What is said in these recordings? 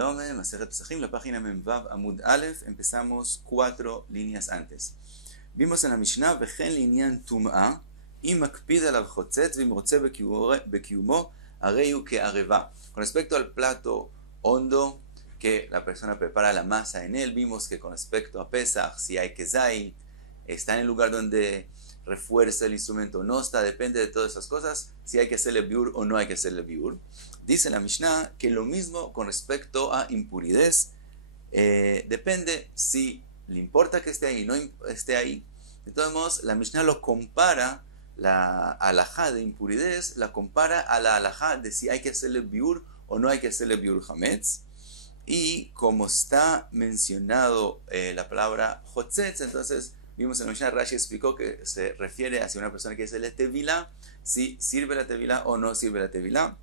Shalom, Masechet Pesachim, la página Memvav Amud Aleph, empezamos 4 líneas antes. Vimos en la Mishnah, Vechen linyan tum'a, im makpid alav chotzetz, vim rotze bekiumo, areyu ke'areva. Con respecto al plato hondo, que la persona prepara la masa en él, vimos que con respecto a Pesach, si hay kezait, está en el lugar donde refuerza el instrumento, no está, depende de todas esas cosas, si hay que hacerle biur o no hay que hacerle biur. Dice la Mishnah que lo mismo con respecto a impuridez, depende si le importa que esté ahí o no esté ahí. De todos modos, la Mishnah lo compara, la alajá de impuridez, la compara a la alajá de si hay que hacerle biur o no hay que hacerle biur hametz. Y como está mencionado la palabra chotzetz, entonces vimos en la Mishnah, Rashi explicó que se refiere hacia una persona que hace la tevilá, si sirve la tevilá o no sirve la tevilá.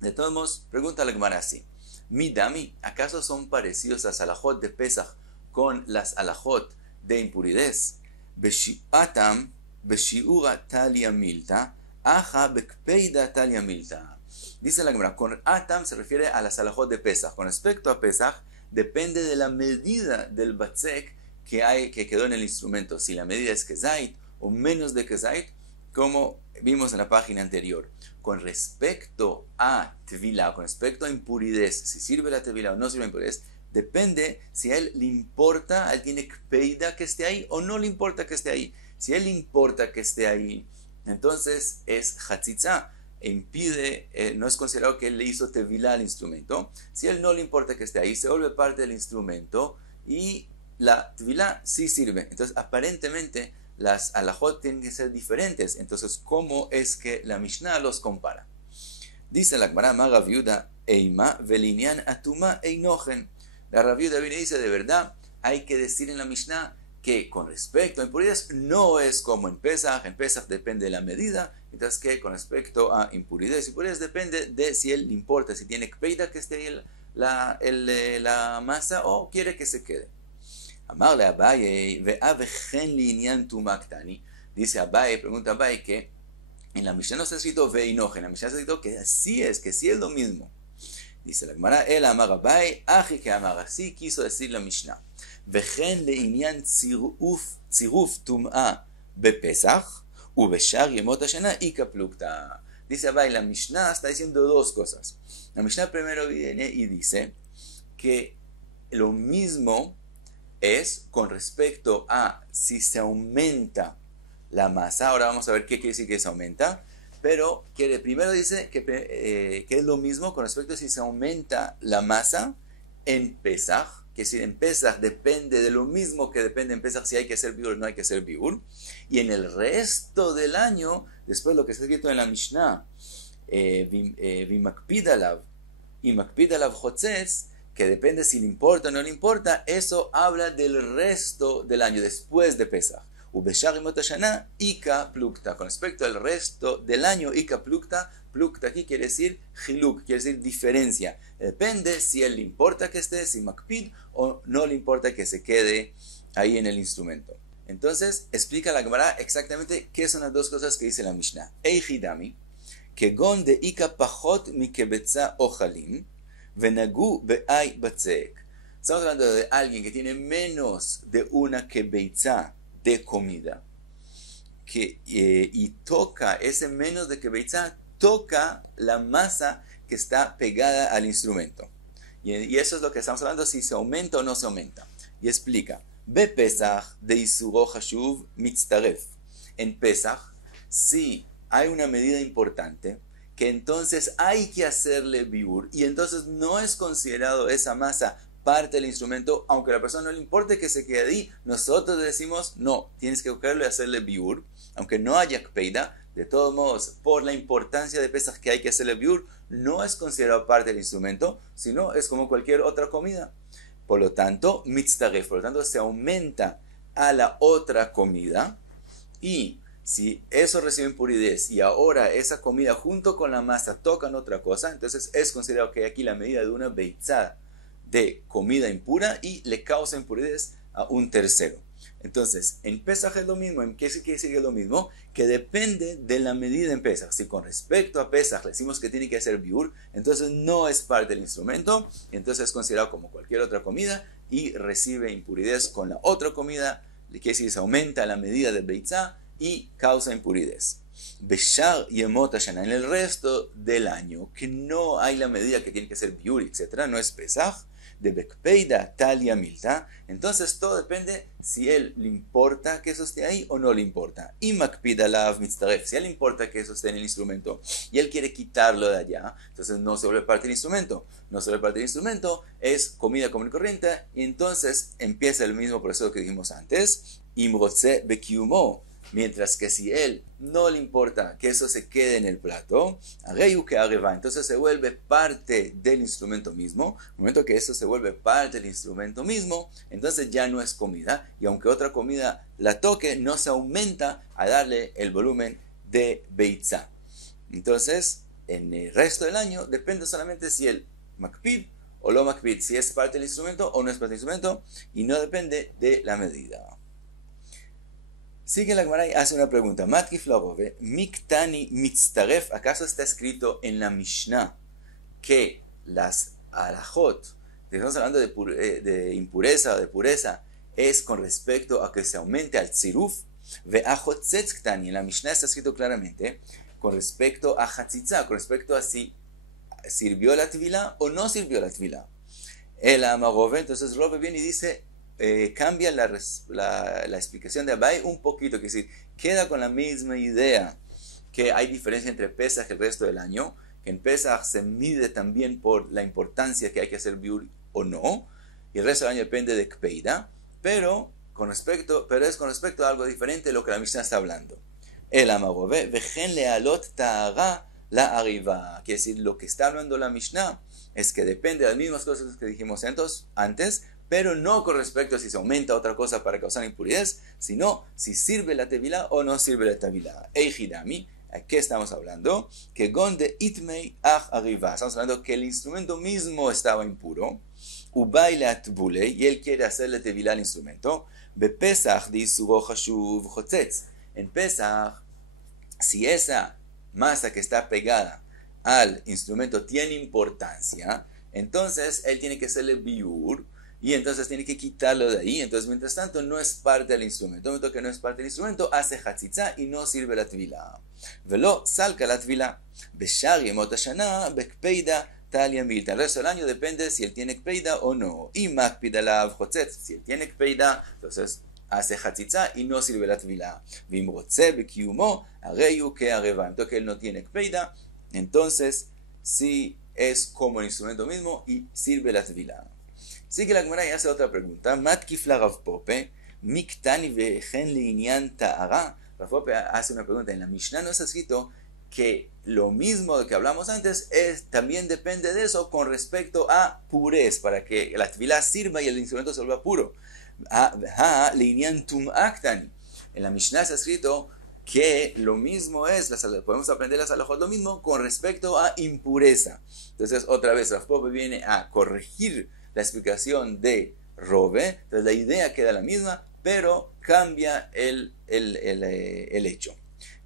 De todos modos, pregunta la Gemara así: Midami, ¿acaso son parecidos las alajot de Pesach con las alajot de impuridez? Beshi'atam, beshi'ura talia milta, aja bekpeida talia milta. Dice la Gemara, con atam se refiere a las alajot de Pesach. Con respecto a Pesach, depende de la medida del batzek que quedó en el instrumento. Si la medida es kezait o menos de kezait, como vimos en la página anterior. Con respecto a tevilá, con respecto a impuridez, si sirve la tevilá o no sirve la impuridez, depende si a él le importa, a él tiene kpeida que esté ahí o no le importa que esté ahí. Si a él le importa que esté ahí, entonces es hatzitza, impide, no es considerado que él le hizo tevilá al instrumento. Si a él no le importa que esté ahí, se vuelve parte del instrumento y la tevilá sí sirve. Entonces, aparentemente, las alajot tienen que ser diferentes. Entonces, ¿cómo es que la Mishnah los compara? Dice la Gemara, Ma Rav Yehuda eima velinyan atuma einochen. La Rav Yehuda viene y dice, de verdad, hay que decir en la Mishnah que con respecto a impuridades no es como en Pesach depende de la medida, entonces que con respecto a impuridades depende de si él le importa, si tiene kpeida que esté ahí la masa o quiere que se quede. Amarle Abaye, ve'avechen linyan tum'a ktani. Dice Abaye, pregunta Abaye que en la Mishnah no está escrito ve'inochen, en la Mishnah está escrito que sí es lo mismo. Dice la Gemara, el amar Abaye, aji que amar, así quiso decir la Mishnah. Vechen linyan tziruf tum'a bepesach, ubeshar yemot hashana ika plukta. Dice Abaye, la Mishnah está diciendo dos cosas. La Mishnah primero viene y dice que lo mismo es con respecto a si se aumenta la masa. Ahora vamos a ver qué quiere decir que se aumenta, pero primero dice que es lo mismo con respecto a si se aumenta la masa en Pesach, que si en Pesach depende de lo mismo que depende en Pesach si hay que hacer biur o no hay que hacer biur, y en el resto del año, después lo que está escrito en la Mishnah, vimakpid alav y makpid alav chotzetz, que depende si le importa o no le importa, eso habla del resto del año, después de Pesach. Ubeshar yemot hashana ika plukta. Con respecto al resto del año, ika plukta, plukta aquí quiere decir hiluk, quiere decir diferencia. Depende si a él le importa que esté, si makpid, o no le importa que se quede ahí en el instrumento. Entonces, explica la Gemara exactamente qué son las dos cosas que dice la Mishnah. Eichidami, kegon de ika pachot mikebetza ochalim, venagu be'ay batzek. Estamos hablando de alguien que tiene menos de una kebeitza de comida y toca ese menos de kebeitza, toca la masa que está pegada al instrumento. Y eso es lo que estamos hablando, si se aumenta o no se aumenta. Y explica, Be Pesach de isuro hashuv mitztaref. En Pesach, si hay una medida importante, que entonces hay que hacerle biur, y entonces no es considerado esa masa parte del instrumento, aunque a la persona no le importe que se quede ahí, nosotros decimos, no, tienes que cogerlo y hacerle biur, aunque no haya kpeida. De todos modos, por la importancia de Pesach que hay que hacerle biur, no es considerado parte del instrumento, sino es como cualquier otra comida. Por lo tanto, mitztaref, por lo tanto se aumenta a la otra comida, y si eso recibe impuridez y ahora esa comida junto con la masa tocan otra cosa, entonces es considerado que hay aquí la medida de una beitzá de comida impura y le causa impuridez a un tercero. Entonces, en Pesaj es lo mismo. ¿En qué quiere decir que es lo mismo? Que depende de la medida en Pesaj. Si con respecto a Pesaj le decimos que tiene que hacer biur, entonces no es parte del instrumento, entonces es considerado como cualquier otra comida y recibe impuridad con la otra comida, que decir, se aumenta la medida de Beitzá y causa impuridad. Beshar Yemot Hashana, en el resto del año, que no hay la medida que tiene que ser biur, etc., no es Pesaj, de Bekpeida Talia Milta, entonces todo depende si él le importa que eso esté ahí o no le importa. Y Makpida Lav Mitztaref, si a él le importa que eso esté en el instrumento y él quiere quitarlo de allá, entonces no se vuelve parte del instrumento. No se vuelve parte del instrumento, es comida común y corriente, y entonces empieza el mismo proceso que dijimos antes. Imrotze Bekiumo. Mientras que si él no le importa que eso se quede en el plato, entonces se vuelve parte del instrumento mismo. En el momento que eso se vuelve parte del instrumento mismo, entonces ya no es comida. Y aunque otra comida la toque, no se aumenta a darle el volumen de Beitzá. Entonces, en el resto del año, depende solamente si el makpid o lo makpid, si es parte del instrumento o no es parte del instrumento, y no depende de la medida. Sigue la Gemara y hace una pregunta. Matkif Larove, Miktani Mitztaref, ¿acaso está escrito en la Mishnah que las alajot, que estamos hablando de impureza o de pureza, es con respecto a que se aumente al tziruf? Ve'achotzetz ktani, en la Mishnah está escrito claramente con respecto a hatzitza, con respecto a si sirvió la tvila o no sirvió la tvila. El Amarove, entonces Rove viene y dice, cambia la explicación de Abai un poquito, que decir, queda con la misma idea que hay diferencia entre Pesaj y el resto del año, que en Pesaj se mide también por la importancia que hay que hacer biur o no, y el resto del año depende de Kpeida, pero es con respecto a algo diferente de lo que la Mishnah está hablando. El Amarove, vejen lealot ta'ara la arriba, quiere decir, lo que está hablando la Mishnah es que depende de las mismas cosas que dijimos antes, pero no con respecto a si se aumenta otra cosa para causar impuridad, sino si sirve la tevilá o no sirve la tevilá. Eijidami, ¿a qué estamos hablando? Que gonde itmei ach arriba. Estamos hablando que el instrumento mismo estaba impuro. Ubaila tbule, y él quiere hacerle tevilá al instrumento. Bepesach disuro hashuv chotzetz. En Pesach, si esa masa que está pegada al instrumento tiene importancia, entonces él tiene que hacerle biur, y entonces tiene que quitarlo de ahí. Entonces, mientras tanto, no es parte del instrumento. En el momento que no es parte del instrumento, hace hatzitza y no sirve la tvila. Velo salka la tvila. Beshar yemot hashana bekpeida talia milta. El resto del año depende si él tiene kpeida o no. Y makpida lav chotzetz. Si él tiene kpeida, entonces hace hatzitza y no sirve la tvila. Vimrotze bekiumo areyu ke areva. Entonces, que él no tiene kpeida, entonces sí es como el instrumento mismo y sirve la tvila. Sigue la Gemara y hace otra pregunta. Matkifla Rav Pope, Miktani vejen liinyan ta'ara. Rav Pope hace una pregunta. En la Mishnah no está escrito que lo mismo que hablamos antes también depende de eso con respecto a purez, para que la tefilá sirva y el instrumento se vuelva puro. Liinyan tum'aktani. En la Mishnah está escrito que lo mismo podemos aprender las alajot lo mismo con respecto a impureza. Entonces, otra vez, Rav Pope viene a corregir la explicación de Rove. Entonces la idea queda la misma, pero cambia el hecho.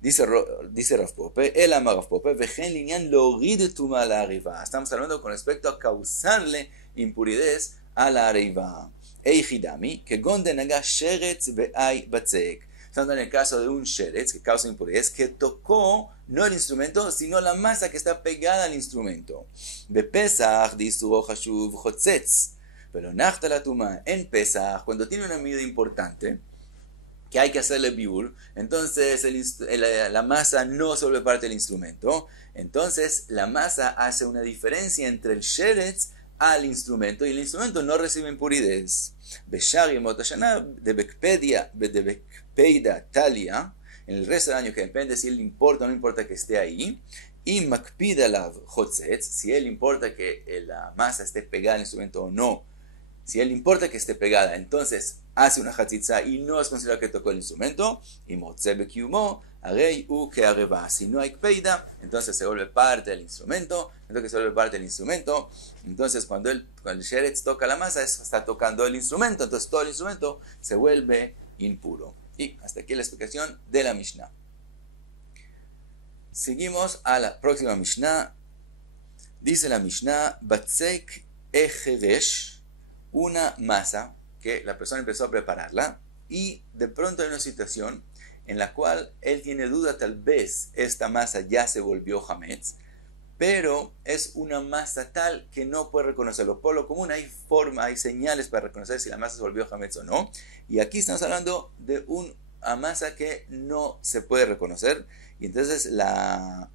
Dice Rav Pope, el ama Rav Pope, vejen linyan lorid tuma la arriba. Estamos hablando con respecto a causarle impuridad a la arriba. Eijidami, que gonde naga sheretz be'ay batzek. Estamos en el caso de un sheretz que causa impuridad, que tocó no el instrumento, sino la masa que está pegada al instrumento. Bepesach disuro hashuv chotzetz. Pero nachta la tuma, en Pesach, cuando tiene una medida importante, que hay que hacerle biur, entonces la masa no se vuelve parte del instrumento. Entonces la masa hace una diferencia entre el sheretz al instrumento, y el instrumento no recibe impuridades. Beshar yemot hashana de bekpeida talia, en el resto del año, que depende si él importa o no importa que esté ahí, y makpida lav chotzetz, si él importa que la masa esté pegada al instrumento o no, si él importa que esté pegada, entonces hace una hatzitza y no es considerado que tocó el instrumento. Y motze bekiumo arei u que areva. Si no hay kpeida, entonces se vuelve parte del instrumento. Entonces se vuelve parte del instrumento. Entonces cuando el sheretz toca la masa, está tocando el instrumento. Entonces todo el instrumento se vuelve impuro. Y hasta aquí la explicación de la Mishnah. Seguimos a la próxima Mishnah. Dice la Mishnah, Batzek Ejeresh, una masa que la persona empezó a prepararla y de pronto hay una situación en la cual él tiene duda, tal vez esta masa ya se volvió hametz, pero es una masa tal que no puede reconocerlo. Por lo común hay señales para reconocer si la masa se volvió hametz o no, y aquí estamos hablando de una masa que no se puede reconocer, y entonces la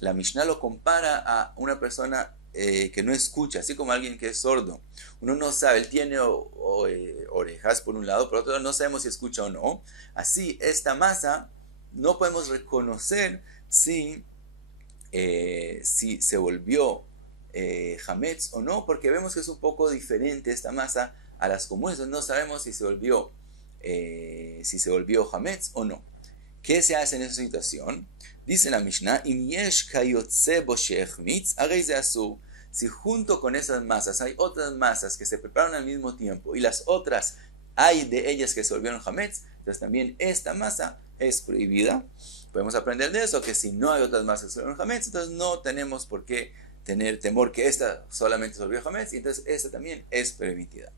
Mishnah lo compara a una persona que no escucha, así como alguien que es sordo. Uno no sabe, él tiene orejas por un lado, por otro lado no sabemos si escucha o no. Así, esta masa no podemos reconocer si se volvió hametz o no, porque vemos que es un poco diferente esta masa a las comunes. No sabemos si se volvió hametz o no. ¿Qué se hace en esa situación? Dice la Mishnah, si junto con esas masas hay otras masas que se preparan al mismo tiempo y las otras hay de ellas que se volvieron hametz, entonces también esta masa es prohibida. Podemos aprender de eso, que si no hay otras masas que se volvieron hametz, entonces no tenemos por qué tener temor que esta solamente se volvió hametz, y entonces esta también es permitida.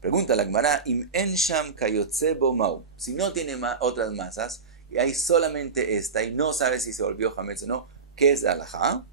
Pregunta la Gemara, im en sham kayotze bo mau, si no tiene otras masas, y hay solamente esta, y no sabe si se volvió hametz o no, ¿qué es la halajá?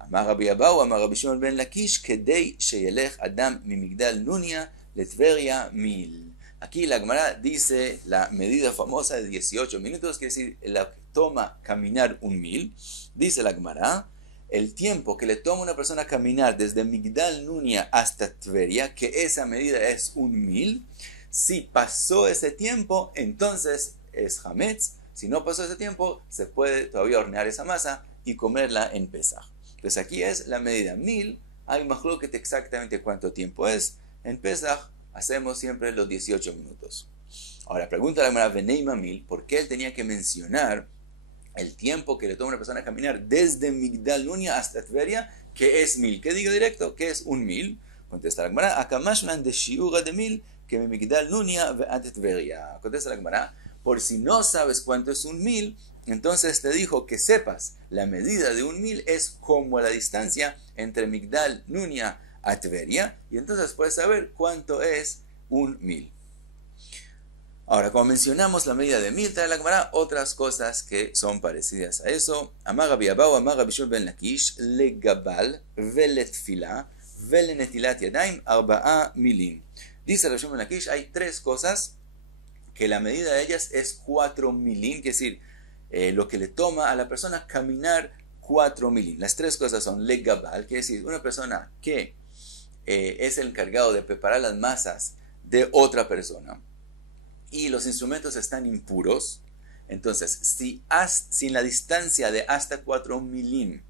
Amar Rabbi Abahu, Amar Rabbi Shimon ben Lakish, kedei sheyelech adam mimigdal Nunia letveria mil. Aquí la Gemara dice la medida famosa de 18 minutos, quiere decir, la toma caminar 1.000. Dice la Gemara, el tiempo que le toma a una persona caminar desde Migdal Nunia hasta Tveria, que esa medida es 1.000, si pasó ese tiempo, entonces es hametz. Si no pasó ese tiempo, se puede todavía hornear esa masa y comerla en Pesaj. Entonces aquí es la medida 1.000. Hay mahloket exactamente cuánto tiempo es. En Pesaj hacemos siempre los 18 minutos. Ahora pregunta la Gemara, Veneima 1.000, ¿por qué él tenía que mencionar el tiempo que le toma a una persona a caminar desde Migdal Nunia hasta Tveria, que es 1.000? ¿Qué digo directo? ¿Qué es 1.000? Contesta la Gemara, Akamashman de Shiura de 1.000, que me Migdal Nunia ve Tveria. Contesta la Gemara, por si no sabes cuánto es 1.000, entonces te dijo que sepas, la medida de 1.000 es como la distancia entre Migdal Nunia a Tveria, y entonces puedes saber cuánto es 1.000. Ahora, como mencionamos la medida de 1.000, trae la Gemara otras cosas que son parecidas a eso. Amar Rabbi Abahu, Amar Rabbi Shimon ben Lakish, legabal, veletfila, velenetilat yadayim, 4 milin. Dice Rabbi Shimon ben Lakish, hay 3 cosas que la medida de ellas es 4 milin, que es decir, lo que le toma a la persona caminar 4 milin. Las 3 cosas son legabal, que es decir, una persona que es el encargado de preparar las masas de otra persona y los instrumentos están impuros, entonces si en la distancia de hasta 4 milín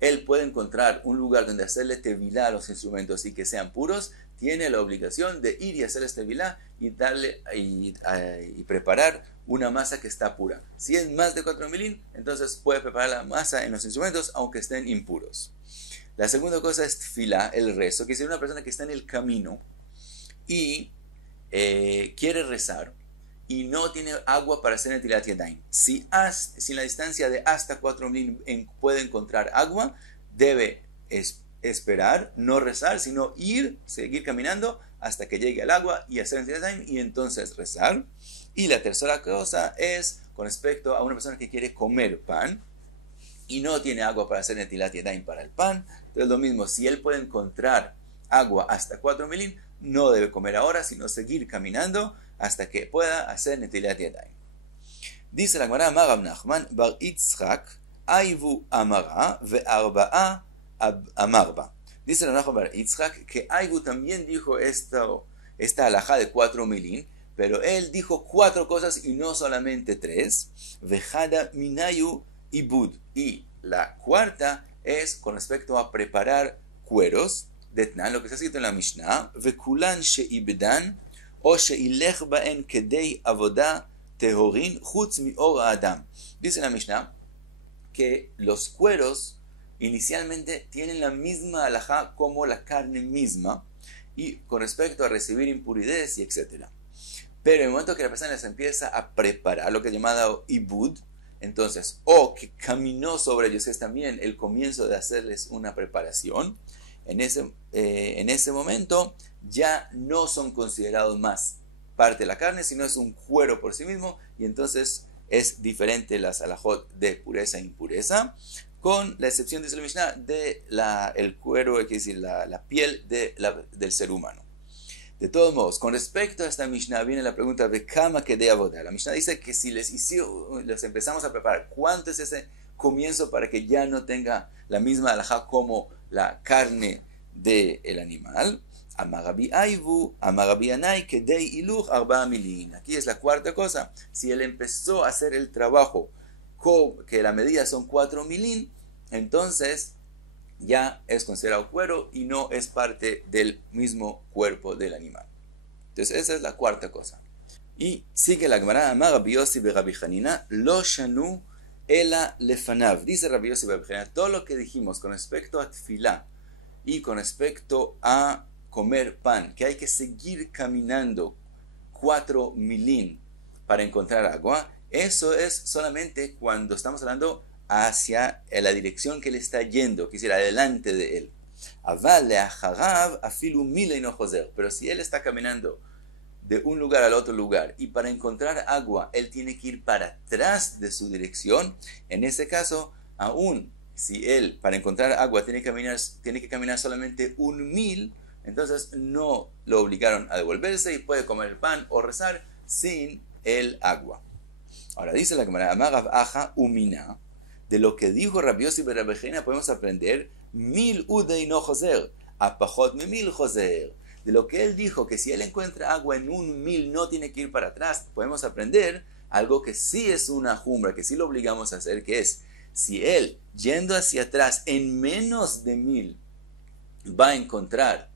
él puede encontrar un lugar donde hacerle tevilá a los instrumentos y que sean puros, tiene la obligación de ir y hacerles tevilá y darle y preparar una masa que está pura. Si es más de 4 milín, entonces puede preparar la masa en los instrumentos aunque estén impuros. La segunda cosa es tefilá, el rezo, que es una persona que está en el camino y quiere rezar y no tiene agua para hacer netilat yadayim. Si en la distancia de hasta 4 milín puede encontrar agua, debe esperar, no rezar, sino seguir caminando hasta que llegue al agua y hacer netilat yadayim y entonces rezar. Y la tercera cosa es con respecto a una persona que quiere comer pan y no tiene agua para hacer netilat yadayim para el pan. Entonces lo mismo, si él puede encontrar agua hasta 4 milín, no debe comer ahora, sino seguir caminando hasta que pueda hacer netilat yadayim. Dice la Gemara, Amar Rab Nachman bar Yitzchak, Aivu amara ve'arba'a amarba. Dice la Nachman bar Yitzchak que Aivu también dijo esta halajá de 4 milín, pero él dijo 4 cosas y no solamente 3. Vejada minayu ibud. Y la cuarta es con respecto a preparar cueros de Tnan, lo que está escrito en la Mishnah, Vekulan she'ibdan o she'ilech ba'en kedei avoda tehorin chutz mi'or ha'adam. Dice la Mishnah que los cueros inicialmente tienen la misma halajá como la carne misma y con respecto a recibir impuridades y etc. pero en el momento que la persona se empieza a preparar, lo que es llamado ibud, entonces, o que caminó sobre ellos, es también el comienzo de hacerles una preparación, en ese momento ya no son considerados más parte de la carne, sino es un cuero por sí mismo, y entonces es diferente las alajot de pureza e impureza, con la excepción, dice la Mishnah, de el cuero, es decir, la piel del ser humano. De todos modos, con respecto a esta Mishnah, viene la pregunta de Kama Kedei Avodah. La Mishnah dice que si les empezamos a preparar, ¿cuánto es ese comienzo para que ya no tenga la misma alajá como la carne del animal? Amagabi Aivu, Amagabi Anai, Kedei Iluch Arba Milin. Aquí es la cuarta cosa. Si él empezó a hacer el trabajo que la medida son 4 milín, entonces ya es considerado cuero y no es parte del mismo cuerpo del animal. Entonces esa es la cuarta cosa. Y sigue la Gemara, Amar Rabbi Yossi be Rabbi Hanina, lo shanu ela lefanav. Dice Rabbi Yossi be Rabbi Hanina, todo lo que dijimos con respecto a tefilá y con respecto a comer pan, que hay que seguir caminando 4 milín para encontrar agua, eso es solamente cuando estamos hablando hacia la dirección que él está yendo, quisiera adelante de él. Pero si él está caminando de un lugar al otro lugar y para encontrar agua él tiene que ir para atrás de su dirección, en ese caso, aún si él para encontrar agua tiene que caminar solamente 1 mil, entonces no lo obligaron a devolverse y puede comer el pan o rezar sin el agua. Ahora dice la Gemara, Amarav Aja Umina, de lo que dijo Rabbi Yossi ben Rabbi Hanina podemos aprender mil udei no joser, apajot mi mil joser. De lo que él dijo, que si él encuentra agua en 1 mil no tiene que ir para atrás, podemos aprender algo que sí es una jumbra, que sí lo obligamos a hacer, que es, si él, yendo hacia atrás en menos de 1000, va a encontrar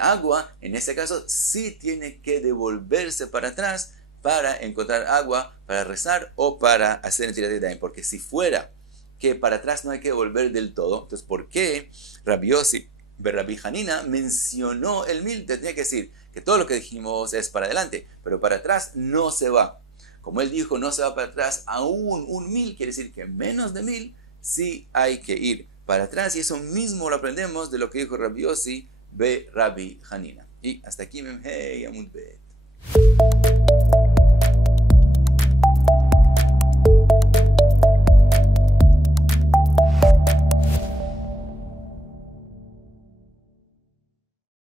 agua, en ese caso sí tiene que devolverse para atrás para encontrar agua, para rezar o para hacer Netilat Yadayim. Porque si fuera que para atrás no hay que volver del todo, entonces ¿por qué Rabbi Yossi ben Rabbi Hanina mencionó el 1000? Tenía que decir que todo lo que dijimos es para adelante, pero para atrás no se va. Como él dijo, no se va para atrás aún 1000, quiere decir que menos de 1000 sí hay que ir para atrás, y eso mismo lo aprendemos de lo que dijo Rabbi Yossi ben Rabbi Hanina. Y hasta aquí Memhei Amud Bet.